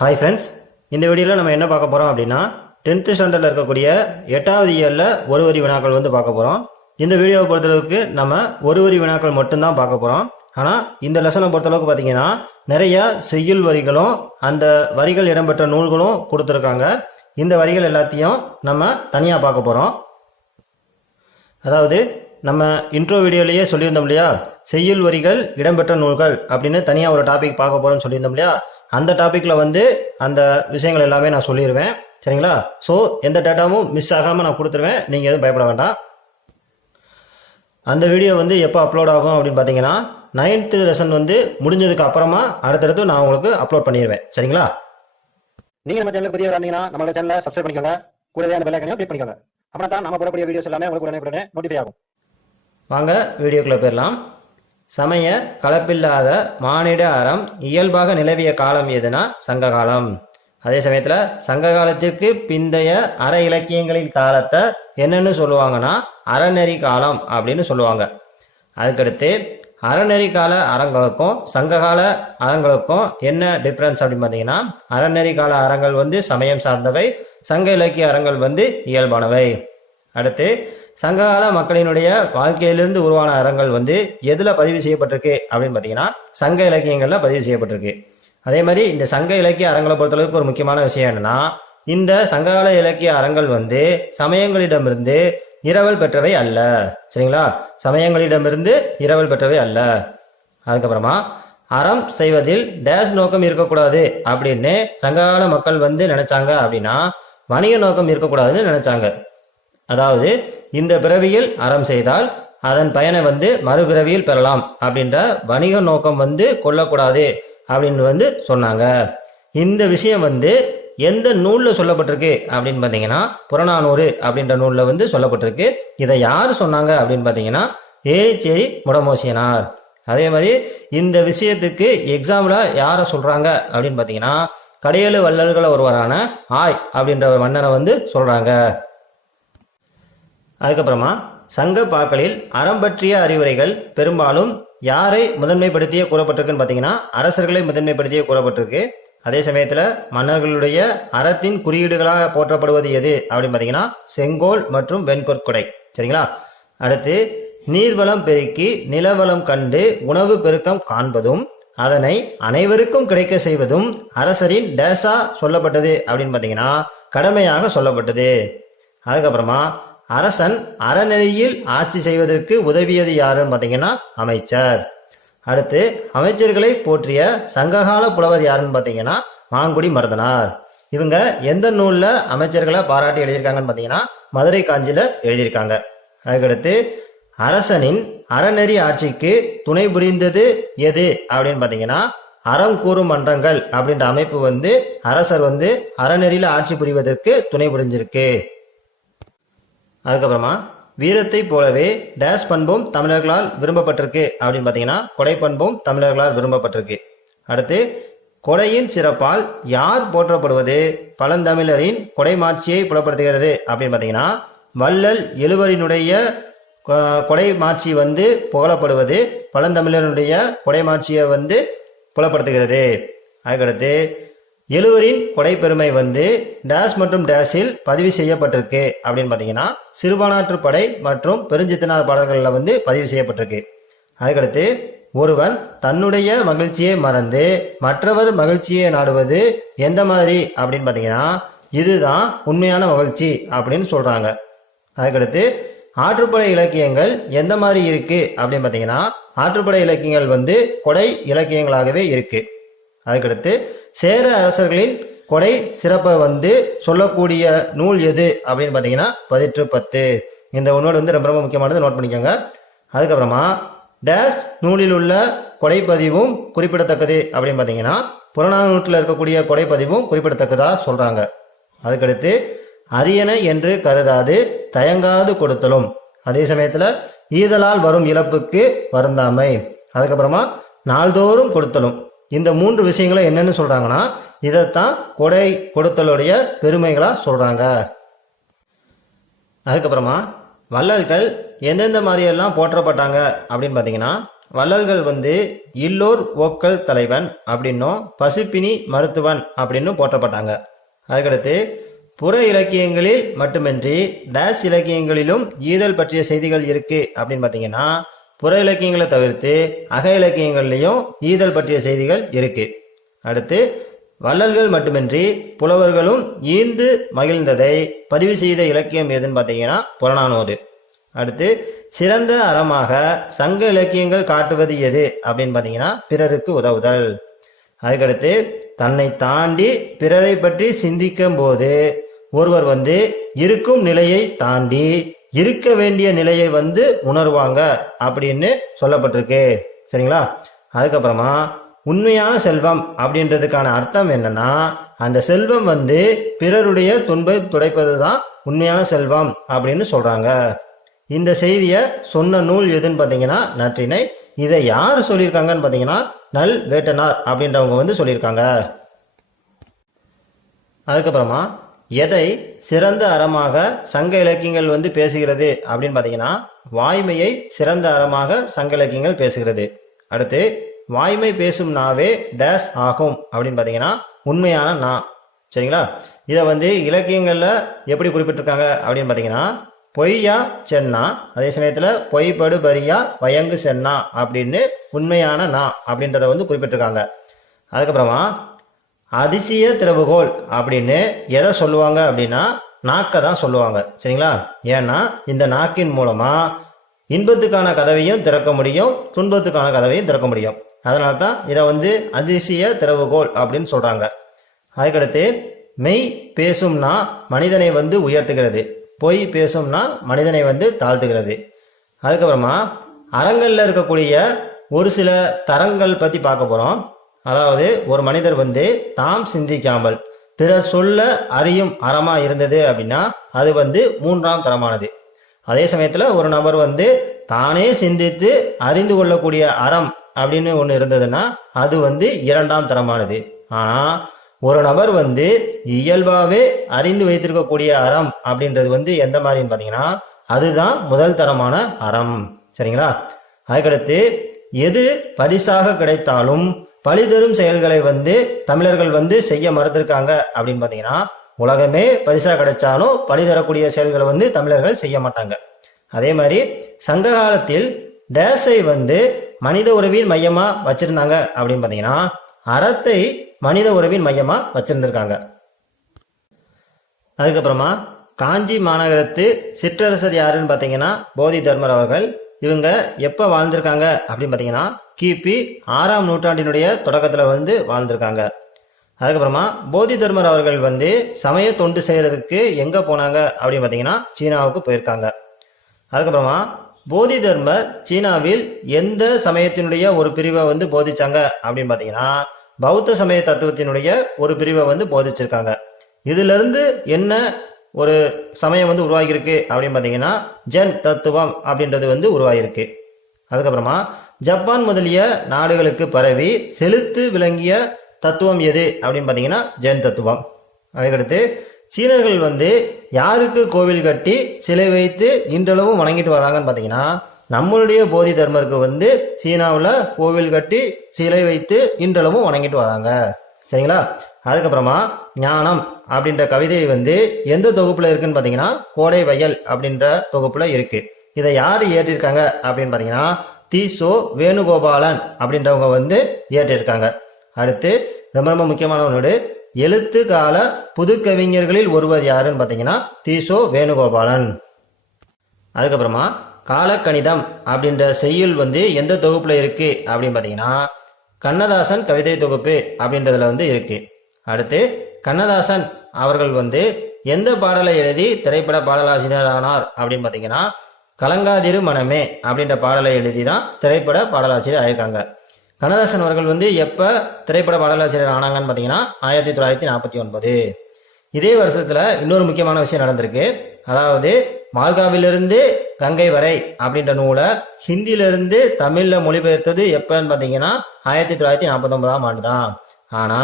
Hi friends, இந்த வீடியோவில் நம்ம என்ன பார்க்க போகிறோம் அப்படின்னா 10th ஸ்டாண்டர்டில் இருக்கக்கூடிய 8வது இயரில் ஒரு வரி வினாக்கள் பார்க்க போகிறோம். இந்த வீடியோவை பொறுத்தளவுக்கு நம்ம ஒரு வரி வினாக்கள் மட்டும்தான் பார்க்க போகிறோம். ஆனால் இந்த லெசனை பொறுத்தளவுக்கு பார்த்தீங்கன்னா நிறைய செய்யுள் வரிகளும் அந்த வரிகள் இடம்பெற்ற நூல்களும் கொடுத்துருக்காங்க. இந்த வரிகள் எல்லாத்தையும் நம்ம தனியாக பார்க்க போகிறோம். அதாவது நம்ம இன்ட்ரோ வீடியோலேயே சொல்லியிருந்தோம் இல்லையா, செய்யுள் வரிகள் இடம்பெற்ற நூல்கள் அப்படின்னு தனியாக ஒரு டாபிக் பார்க்க போகிறோம்னு சொல்லியிருந்தோம் இல்லையா. அந்த டாபிக்ல அந்த விஷயங்கள் எல்லாமே நான் சொல்லிடுவேன், சரிங்களா? ஸோ எந்த டேட்டாவும் மிஸ் ஆகாமல் நான் கொடுத்துருவேன், நீங்கள் எதுவும் பயப்பட வேண்டாம். அந்த வீடியோ எப்போ அப்லோட் ஆகும் அப்படின்னு பார்த்தீங்கன்னா 9th லெசன் முடிஞ்சதுக்கு அப்புறமா அடுத்தடுத்து நான் உங்களுக்கு அப்லோட் பண்ணிடுவேன், சரிங்களா? நீங்கள் நம்ம சேனலுக்கு புதிய வந்தீங்கன்னா நம்மளோட சேனலை சப்ஸ்கிரைப் பண்ணிக்கோங்க, கூடவே அந்த பெல் ஐகானையும் கிளிக் பண்ணிக்கோங்க. அப்புறம் தான் நம்ம போடக்கூடிய வீடியோஸ் எல்லாமே உங்களுக்கு உடனே நோட்டிஃபை ஆகும். வாங்க வீடியோக்குள்ள போயிடலாம். சமய கலப்பில்லாத மானிட அறம் இயல்பாக நிலவிய காலம் எதுனா சங்க காலம். அதே சமயத்தில் சங்க காலத்திற்கு பிந்தைய அற இலக்கியங்களின் காலத்தை என்னன்னு சொல்லுவாங்கன்னா அறநெறி காலம் அப்படின்னு சொல்லுவாங்க. அதுக்கடுத்து அறநெறி கால அறங்களுக்கும் சங்ககால அறங்களுக்கும் என்ன டிஃப்ரென்ஸ் அப்படின்னு பார்த்தீங்கன்னா, அறநெறி கால அறங்கள் சமயம் சார்ந்தவை, சங்க இலக்கிய அறங்கள் இயல்பானவை. அடுத்து சங்ககால மக்களினுடைய வாழ்க்கையிலிருந்து உருவான அறங்கள் எதுல பதிவு செய்யப்பட்டிருக்கு அப்படின்னு பார்த்தீங்கன்னா சங்க இலக்கியங்கள்ல பதிவு செய்யப்பட்டிருக்கு. அதே மாதிரி இந்த சங்க இலக்கிய அறங்களை பொறுத்தளவுக்கு ஒரு முக்கியமான விஷயம் என்னன்னா, இந்த சங்ககால இலக்கிய அறங்கள் சமயங்களிடமிருந்து இரவல் பெற்றவை அல்ல, சரிங்களா? சமயங்களிடமிருந்து இரவல் பெற்றவை அல்ல. அதுக்கப்புறமா அறம் செய்வதில் டேஷ் நோக்கம் இருக்கக்கூடாது அப்படின்னு சங்ககால மக்கள் நினைச்சாங்க அப்படின்னா வணிக நோக்கம் இருக்கக்கூடாதுன்னு நினைச்சாங்க. அதாவது இந்த பிறவியில் அறம் செய்தால் அதன் பயனை மறுபிறவியில் பெறலாம் அப்படின்ற வணிக நோக்கம் கொள்ளக்கூடாது அப்படின்னு சொன்னாங்க. இந்த விஷயம் எந்த நூல்ல சொல்லப்பட்டிருக்கு அப்படின்னு பாத்தீங்கன்னா புறநானூறு அப்படின்ற நூல்ல சொல்லப்பட்டிருக்கு. இதை யாரு சொன்னாங்க அப்படின்னு பாத்தீங்கன்னா ஏழிச்சேரி முடமோசியனார். அதே மாதிரி இந்த விஷயத்துக்கு எக்ஸாம்பிளா யார சொல்றாங்க அப்படின்னு பாத்தீங்கன்னா கடையேழு வள்ளல்கள ஒருவரான ஆய் அப்படின்ற ஒரு மன்னனை சொல்றாங்க. அதுக்கப்புறமா சங்க பாக்களில் அறம் பற்றிய அறிவுரைகள் பெரும்பாலும் யாரை முதன்மைப்படுத்திய கூறப்பட்டிருக்குன்னு பார்த்தீங்கன்னா அரசர்களை முதன்மைப்படுத்திய கூறப்பட்டிருக்கு. அதே சமயத்தில் மன்னர்களுடைய அறத்தின் குறியீடுகளாக போற்றப்படுவது எது அப்படின்னு பார்த்தீங்கன்னா செங்கோல் மற்றும் வெண்கொற்கொடை, சரிங்களா? அடுத்து நீர்வளம் பெருக்கி நிலவளம் கண்டு உணவு பெருக்கம் காண்பதும் அதனை அனைவருக்கும் கிடைக்க செய்வதும் அரசரின் டேசா சொல்லப்பட்டது அப்படின்னு பார்த்தீங்கன்னா கடமையாக சொல்லப்பட்டது. அதுக்கப்புறமா அரசன் அறநெறியில் ஆட்சி செய்வதற்கு உதவியது யாருன்னு பார்த்தீங்கன்னா அமைச்சர். அடுத்து அமைச்சர்களை போற்றிய சங்ககால புலவர் யாருன்னு பார்த்தீங்கன்னா மாங்குடி மருதனார். இவங்க எந்த நூல்ல அமைச்சர்களை பாராட்டி எழுதியிருக்காங்கன்னு பார்த்தீங்கன்னா மதுரை காஞ்சியில எழுதியிருக்காங்க. அதுக்கடுத்து அரசனின் அறநெறி ஆட்சிக்கு துணை புரிந்தது எது அப்படின்னு பார்த்தீங்கன்னா அறம் கூறும் மன்றங்கள் அப்படின்ற அமைப்பு அரசர் அறநெறியில ஆட்சி புரிவதற்கு துணை புரிஞ்சிருக்கு. அதுக்கப்புறமா வீரத்தை போலவே டேஷ் பண்பும் தமிழர்களால் விரும்பப்பட்டிருக்கு அப்படின்னு பார்த்தீங்கன்னா கொடை பண்பும் தமிழர்களால் விரும்பப்பட்டிருக்கு. அடுத்து கொடையின் சிறப்பால் யார் போற்றப்படுவது பழந்தமிழரின் கொடை மாட்சியை புலப்படுத்துகிறது அப்படின்னு பார்த்தீங்கன்னா வள்ளல் எழுவரினுடைய கொடை மாட்சி புகழப்படுவது பழந்தமிழருடைய கொடை மாட்சியை புலப்படுத்துகிறது. அதுக்கடுத்து எழுவரின் கொடை பெருமை டேஷ் மற்றும் டேஷில் பதிவு செய்யப்பட்டிருக்கு அப்படின்னு பார்த்தீங்கன்னா சிறுபானாற்று படை மற்றும் பெருஞ்சித்தனார் பாடல்களில் பதிவு செய்யப்பட்டிருக்கு. அதுக்கடுத்து ஒருவன் தன்னுடைய மகிழ்ச்சியை மறந்து மற்றவர் மகிழ்ச்சியை நாடுவது எந்த மாதிரி அப்படின்னு பார்த்தீங்கன்னா இதுதான் உண்மையான மகிழ்ச்சி அப்படின்னு சொல்றாங்க. அதுக்கடுத்து ஆற்றுப்படை இலக்கியங்கள் எந்த மாதிரி இருக்கு அப்படின்னு பார்த்தீங்கன்னா ஆற்றுப்படை இலக்கியங்கள் கொடை இலக்கியங்களாகவே இருக்கு. அதுக்கடுத்து சேர அரசர்களின் கொடை சிறப்பை சொல்லக்கூடிய நூல் எது அப்படின்னு பார்த்தீங்கன்னா 10. இந்த நூல் ரொம்ப ரொம்ப முக்கியமானது, நோட் பண்ணிக்கோங்க. அதுக்கப்புறமா டேஷ் நூலில் உள்ள கொடைப்பதிவும் குறிப்பிடத்தக்கது அப்படின்னு பார்த்தீங்கன்னா புறநானூற்றில் இருக்கக்கூடிய கொடைப்பதிவும் குறிப்பிடத்தக்கதா சொல்றாங்க. அதுக்கடுத்து அரியணை என்று கருதாது தயங்காது கொடுத்தலும், அதே சமயத்துல ஈதலால் வரும் இழப்புக்கு வருந்தாமை, அதுக்கப்புறமா நாள்தோறும் கொடுத்தலும். இந்த 3 விஷயங்களை என்னன்னு சொல்றாங்கன்னா இதைத்தான் கொடை கொடுத்தலுடைய பெருமைகளா சொல்றாங்க. அதுக்கப்புறமா வள்ளல்கள் எந்தெந்த மாதிரியெல்லாம் போற்றப்பட்டாங்க அப்படின்னு பார்த்தீங்கன்னா வள்ளல்கள் வந்து இல்லோர் ஓக்கல் தலைவன் அப்படின்னும் பசுப்பினி மருத்துவன் அப்படின்னும் போற்றப்பட்டாங்க. அதுக்கடுத்து புற இலக்கியங்களில் மட்டுமின்றி டேஸ் இலக்கியங்களிலும் ஈதல் பற்றிய செய்திகள் இருக்கு அப்படின்னு பார்த்தீங்கன்னா, புற இலக்கியங்களை தவிர்த்து அக இலக்கியங்கள்லையும் ஈதல் பற்றிய செய்திகள் இருக்கு. அடுத்து வள்ளல்கள் மட்டுமின்றி புலவர்களும் ஈந்து மகிழ்ந்ததை பதிவு செய்த இலக்கியம் எதுன்னு பார்த்தீங்கன்னா புறநானூறு. அடுத்து சிறந்த அறமாக சங்க இலக்கியங்கள் காட்டுவது எது அப்படின்னு பார்த்தீங்கன்னா பிறருக்கு உதவுதல். அதுக்கடுத்து தன்னை தாண்டி பிறரை பற்றி சிந்திக்கும் போது ஒருவர் வந்து இருக்கும் நிலையை தாண்டி இருக்க வேண்டிய நிலையை வந்து உணர்வாங்க அப்படின்னு சொல்லப்பட்டிருக்கு. சரிங்களா? அதுக்கப்புறமா உண்மையான செல்வம் அப்படின்றதுக்கான அர்த்தம் என்னன்னா, அந்த செல்வம் வந்து பிறருடைய துன்பை துடைப்பது தான் உண்மையான செல்வம் அப்படின்னு சொல்றாங்க. இந்த செய்தியை சொன்ன நூல் எதுன்னு பார்த்தீங்கன்னா நற்றிணை. இதை யார் சொல்லியிருக்காங்கன்னு பார்த்தீங்கன்னா நல் வேட்டனார் அப்படின்றவங்க வந்து சொல்லியிருக்காங்க. அதுக்கப்புறமா எதை சிறந்த அறமாக சங்க இலக்கியங்கள் வந்து பேசுகிறது அப்படின்னு பார்த்தீங்கன்னா வாய்மையை சிறந்த அறமாக சங்க இலக்கியங்கள் பேசுகிறது. அடுத்து வாய்மை பேசும் நாவே டேஸ் ஆகும் அப்படின்னு பார்த்தீங்கன்னா உண்மையான நா. சரிங்களா? இதை வந்து இலக்கியங்களில் எப்படி குறிப்பிட்டிருக்காங்க அப்படின்னு பார்த்தீங்கன்னா பொய்யா சென்னா, அதே சமயத்தில் பொய்படு பரியா வயங்கு சென்னா அப்படின்னு உண்மையான நா அப்படின்றத வந்து குறிப்பிட்டிருக்காங்க. அதுக்கப்புறமா அதிசய திறவுகோல் அப்படின்னு எதை சொல்லுவாங்க அப்படின்னா நாக்கை தான் சொல்லுவாங்க. சரிங்களா? ஏன்னா இந்த நாக்கின் மூலமா இன்பத்துக்கான கதவையும் திறக்க முடியும், துன்பத்துக்கான கதவையும் திறக்க முடியும். அதனால தான் இதை வந்து அதிசய திறவுகோல் அப்படின்னு சொல்றாங்க. அதுக்கடுத்து மெய் பேசும்னா மனிதனை வந்து உயர்த்துகிறது, பொய் பேசும்னா மனிதனை வந்து தாழ்த்துகிறது. அதுக்கப்புறமா அறங்கள்ல இருக்கக்கூடிய ஒரு சில தரங்கள் பத்தி பார்க்க போறோம். அதாவது ஒரு மனிதர் வந்து தாம் சிந்திக்காமல் பிறர் சொல்ல அறியும் அறமா இருந்தது அப்படின்னா அது வந்து 3ஆம் தரமானது. அதே சமயத்துல ஒரு நபர் வந்து தானே சிந்தித்து அறிந்து கொள்ளக்கூடிய அறம் அப்படின்னு ஒன்று இருந்ததுன்னா அது வந்து 2ஆம் தரமானது. ஆனா ஒரு நபர் வந்து இயல்பாவே அறிந்து வைத்திருக்கக்கூடிய அறம் அப்படின்றது வந்து எந்த மாதிரின்னு பார்த்தீங்கன்னா அதுதான் முதல் தரமான அறம். சரிங்களா? அதுக்கடுத்து எது பரிசாக கிடைத்தாலும் பழிதரும் செயல்களை வந்து தமிழர்கள் வந்து செய்ய மறுத்திருக்காங்க அப்படின்னு பார்த்தீங்கன்னா உலகமே பரிசா கிடைச்சாலும் பழி தரக்கூடிய செயல்களை வந்து தமிழர்கள் செய்ய மாட்டாங்க. அதே மாதிரி சங்க காலத்தில் டேஸை வந்து மனித உறவின் மையமா வச்சிருந்தாங்க அப்படின்னு பார்த்தீங்கன்னா அறத்தை மனித உறவின் மையமா வச்சிருந்திருக்காங்க. அதுக்கப்புறமா காஞ்சி மாநகரத்து சிற்றரசர் யாருன்னு பார்த்தீங்கன்னா போதி தர்மர் அவர்கள். இவங்க எப்போ வாழ்ந்திருக்காங்க அப்படின்னு பார்த்தீங்கன்னா கிபி 6ஆம் நூற்றாண்டினுடைய தொடக்கத்தில் வந்து வாழ்ந்திருக்காங்க. அதுக்கப்புறமா போதி தர்மர் அவர்கள் வந்து சமய தொண்டு செய்யறதுக்கு எங்கே போனாங்க அப்படின்னு பார்த்தீங்கன்னா சீனாவுக்கு போயிருக்காங்க. அதுக்கப்புறமா போதி தர்மர் சீனாவில் எந்த சமயத்தினுடைய ஒரு பிரிவை வந்து போதிச்சாங்க அப்படின்னு பார்த்தீங்கன்னா பௌத்த சமய தத்துவத்தினுடைய ஒரு பிரிவை வந்து போதிச்சிருக்காங்க. இதுல இருந்து என்ன ஒரு சமயம் வந்து உருவாகியிருக்கு அப்படின்னு பார்த்தீங்கன்னா ஜென் தத்துவம் அப்படின்றது வந்து உருவாகியிருக்கு. அதுக்கப்புறமா ஜப்பான் முதலிய நாடுகளுக்கு பரவி செலுத்து விளங்கிய தத்துவம் எது அப்படின்னு பார்த்தீங்கன்னா ஜென் தத்துவம். அதுக்கடுத்து சீனர்கள் வந்து யாருக்கு கோவில் கட்டி சிலை வைத்து இன்றளவும் வணங்கிட்டு வராங்கன்னு பார்த்தீங்கன்னா நம்மளுடைய போதி தர்மருக்கு வந்து சீனாவில் கோவில் கட்டி சிலை வைத்து இன்றளவும் வணங்கிட்டு வராங்க. சரிங்களா? அதுக்கப்புறமா ஞானம் அப்படின்ற கவிதை வந்து எந்த தொகுப்புல இருக்குன்னு பார்த்தீங்கன்னா கோடை வயல் அப்படின்ற தொகுப்புல இருக்கு. இதை யாரு ஏற்றிருக்காங்க அப்படின்னு பார்த்தீங்கன்னா தீசோ வேணுகோபாலன் அப்படின்றவங்க வந்து ஏற்றிருக்காங்க. அடுத்து ரொம்ப ரொம்ப முக்கியமான ஒன்று, எழுத்து கால புது கவிஞர்களில் ஒருவர் யாருன்னு பார்த்தீங்கன்னா தீசோ வேணுகோபாலன். அதுக்கப்புறமா காலக்கணிதம் அப்படின்ற செய்யுள் வந்து எந்த தொகுப்புல இருக்கு அப்படின்னு பார்த்தீங்கன்னா கண்ணதாசன் கவிதை தொகுப்பு அப்படின்றதுல வந்து இருக்கு. அடுத்து கண்ணதாசன் அவர்கள் வந்து எந்த பாடலை எழுதி திரைப்பட பாடலாசிரியர் ஆனார் அப்படின்னு பார்த்தீங்கன்னா கலங்காதிரு மனமே அப்படின்ற பாடலை எழுதி தான் திரைப்பட பாடலாசிரியர் ஆயிருக்காங்க. கண்ணதாசன் அவர்கள் வந்து எப்ப திரைப்பட பாடலாசிரியர் ஆனாங்கன்னு பார்த்தீங்கன்னா 1949. இதே வருஷத்துல இன்னொரு முக்கியமான விஷயம் நடந்திருக்கு. அதாவது மால்காவிலிருந்து கங்கை வரை அப்படின்ற நூலை ஹிந்தியிலிருந்து தமிழ்ல மொழிபெயர்த்தது எப்பன்னு பார்த்தீங்கன்னா 1949ஆம் ஆண்டு தான். ஆனா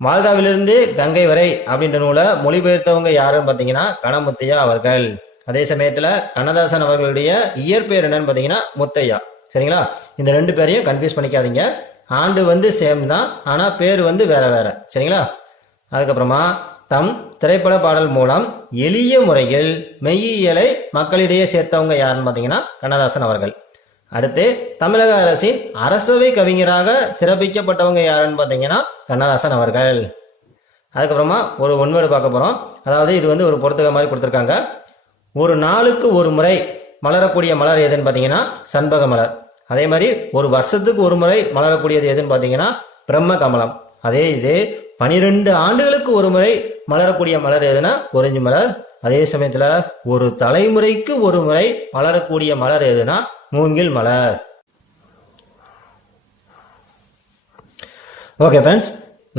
மால்காவிலிருந்து கங்கை வரை அப்படின்ற நூலை மொழிபெயர்த்தவங்க யாருன்னு பார்த்தீங்கன்னா கணமுத்தையா அவர்கள். அதே சமயத்துல கண்ணதாசன் அவர்களுடைய இயற்பெயர் என்னன்னு பார்த்தீங்கன்னா முத்தையா. சரிங்களா? இந்த 2 பேரையும் கன்ஃபியூஸ் பண்ணிக்காதீங்க. ஆண்டு வந்து சேம் தான், ஆனா பேர் வந்து வேற வேற. சரிங்களா? அதுக்கப்புறமா தம் திரைப்பட பாடல் மூலம் எளிய முறையில் மெய்யியலை மக்களிடையே சேர்த்தவங்க யாருன்னு பார்த்தீங்கன்னா கண்ணதாசன் அவர்கள். அடுத்து தமிழக அரசின் அரசவை கவிஞராக சிறப்பிக்கப்பட்டவங்க யாருன்னு பார்த்தீங்கன்னா கண்ணதாசன் அவர்கள். அதுக்கப்புறமா ஒரு ஒன்வேர்டு பார்க்க போறோம். அதாவது இது வந்து ஒரு பொறுத்துக மாதிரி கொடுத்துருக்காங்க. ஒரு நாளுக்கு ஒரு முறை மலரக்கூடிய மலர் எதுன்னு பார்த்தீங்கன்னா சண்பக மலர். அதே மாதிரி ஒரு வருஷத்துக்கு ஒரு முறை மலரக்கூடியது எதுன்னு பார்த்தீங்கன்னா பிரம்ம கமலம். அதே இது 12 ஆண்டுகளுக்கு ஒரு முறை மலரக்கூடிய மலர் எதுனா ஒரிஞ்சு மலர். அதே சமயத்துல ஒரு தலைமுறைக்கு ஒரு முறை மலரக்கூடிய மலர் எதுனா மூங்கில் மலர். ஓகே ஃப்ரெண்ட்ஸ்,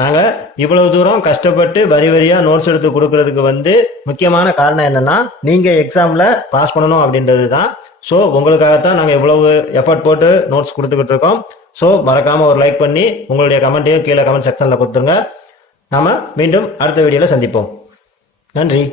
நாங்க இவ்வளவு தூரம் கஷ்டப்பட்டு வரி வரியா நோட்ஸ் எடுத்து கொடுக்கறதுக்கு வந்து முக்கியமான காரணம் என்னன்னா நீங்க எக்ஸாம்ல பாஸ் பண்ணணும் அப்படின்றது தான். ஸோ உங்களுக்காகத்தான் நாங்க இவ்வளவு எஃபர்ட் போட்டு நோட்ஸ் கொடுத்துக்கிட்டு இருக்கோம். ஸோ மறக்காம ஒரு லைக் பண்ணி உங்களுடைய கமெண்ட்டையும் கீழே கமெண்ட் செக்ஷன்ல கொடுத்துருங்க. நாம மீண்டும் அடுத்த வீடியோல சந்திப்போம். நன்றி.